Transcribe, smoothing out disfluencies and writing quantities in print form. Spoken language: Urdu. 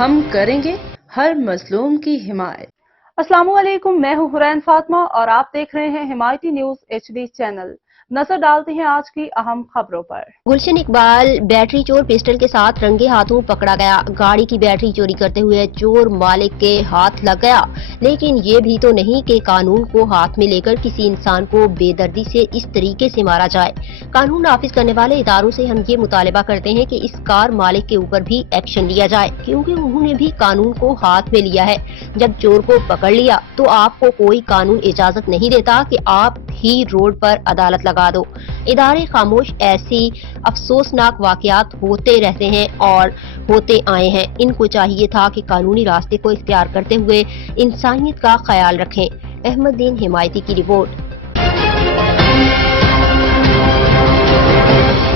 ہم کریں گے ہر مظلوم کی حمایت۔ السلام علیکم، میں ہوں حرین فاطمہ اور آپ دیکھ رہے ہیں حمایتی نیوز HD چینل۔ نظر ڈالتے ہیں آج کی اہم خبروں پر۔ گلشن اقبال بیٹری چور پسٹل کے ساتھ رنگے ہاتھوں پکڑا گیا۔ گاڑی کی بیٹری چوری کرتے ہوئے چور مالک کے ہاتھ لگ گیا، لیکن یہ بھی تو نہیں کہ قانون کو ہاتھ میں لے کر کسی انسان کو بے دردی سے اس طریقے سے مارا جائے۔ قانون نافذ کرنے والے اداروں سے ہم یہ مطالبہ کرتے ہیں کہ اس کار مالک کے اوپر بھی ایکشن لیا جائے، کیونکہ انہوں نے بھی قانون کو ہاتھ میں لیا ہے۔ جب چور کو پکڑ لیا تو آپ کو کوئی قانون اجازت نہیں دیتا کہ آپ ہی روڈ پر عدالت لگا دو۔ ادارے خاموش، ایسی افسوسناک واقعات ہوتے رہتے ہیں اور ہوتے آئے ہیں۔ ان کو چاہیے تھا کہ قانونی راستے کو اختیار کرتے ہوئے انسانیت کا خیال رکھیں۔ احمد دین حمایتی کی رپورٹ۔